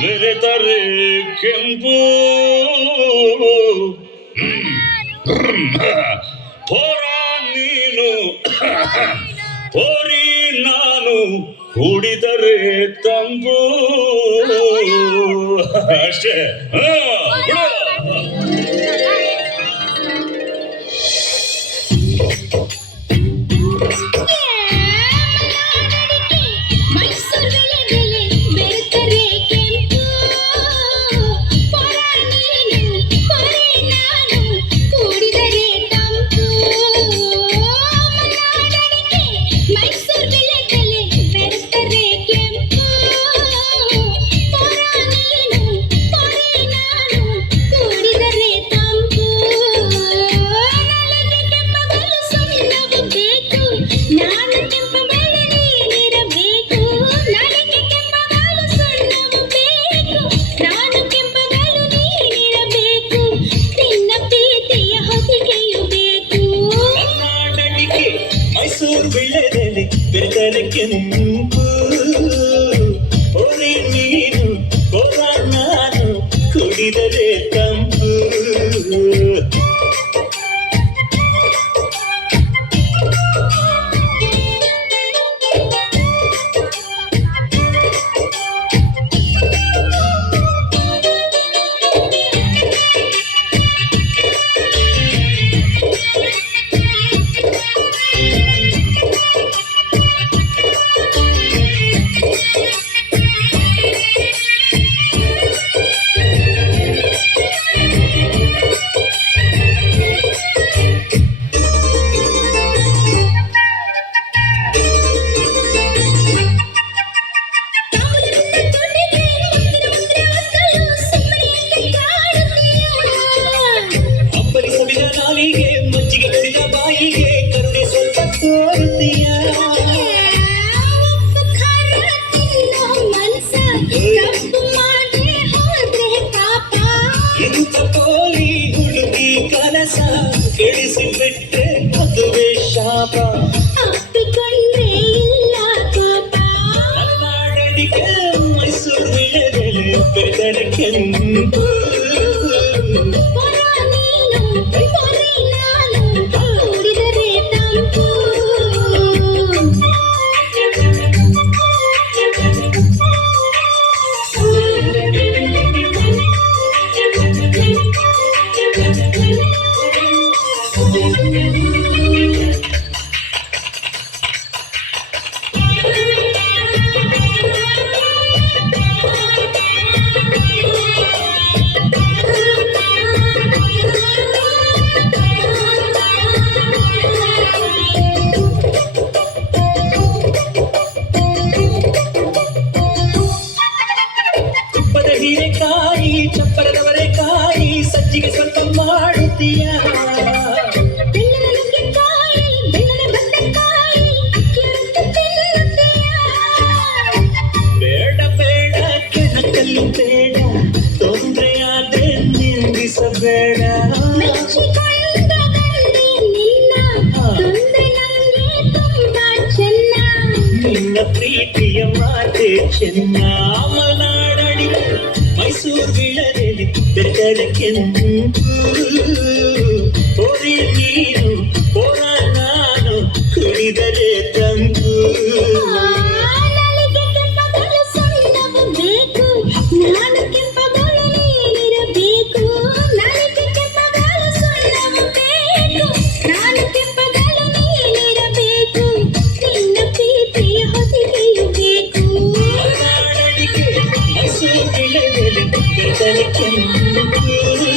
ಬೆರೆತರೆ ಕೆಂಪು ಹೋರ ನೀನು ಹೋರಿ ನಾನು ಕುಡಿದರೆ ತಂಪು ಅಷ್ಟೇ. ಮೈಸೂರು ಬೆಳೆದಲೆ ಬೆರೆತರೆ ಕೆಂಪು ಹೋರಿ ನೀನು ಹೋರ ನಾನು ಕುಡಿದರೆ ತಂಪು. ಮಜ್ಜಿಗೆ ಕುಡಿದ ಬಾಯಿಗೆ ಕರುಣೆ ಸ್ವಲ್ಪ ತೋರುತ್ತೀಯ. ಇಂಥ ಕೋಲಿ ಹುಡುಗಿ ಕನಸ ಕೆಡಿಸಿ ಬಿಟ್ಟೆ ಮದುವೆ ಶಾಪ. ಅಪ್ಪಿಕೊಂಡ್ರೆ ಇಲ್ಲ ಕೋಪ. ಕರ್ನಾಟಕ ಮೈಸೂರು ಬೆಳೆದಲೆ ಬೆರೆತರೆ ಕೆಂಪು ಹೀರೆಕಾಯಿ ಚಪ್ಪರದವರೆಕಾಯಿ ಸಜ್ಜಿಗೆ ಸ್ವಲ್ಪ ಮಾಡುತ್ತೀಯ. ಬೇಡ ಬೇಡ ಕೆಣಕಲ್ಲು ಬೇಡ ತೊಂದರೆ ಆದ್ರೆ ನಿಂದಿಸಬೇಡ. ನಿನ್ನ ಪ್ರೀತಿಯ ಮಾತೆ ಚೆನ್ನ. ಮಲೆನಾಡಡಿ ಮೈಸೂರು ಬೆಳೆದಲೆ ಬೆರೆತರೆ ಕೆಂಪು ಹೋರಿ ನೀನು ಹೋರ ನಾನು ಕುಡಿದರೆ ತಂಪು. ಮೈಸೂರು ಬೆಳೆದಲೆ ಬೆರೆತರೆ ಕೆಂಪು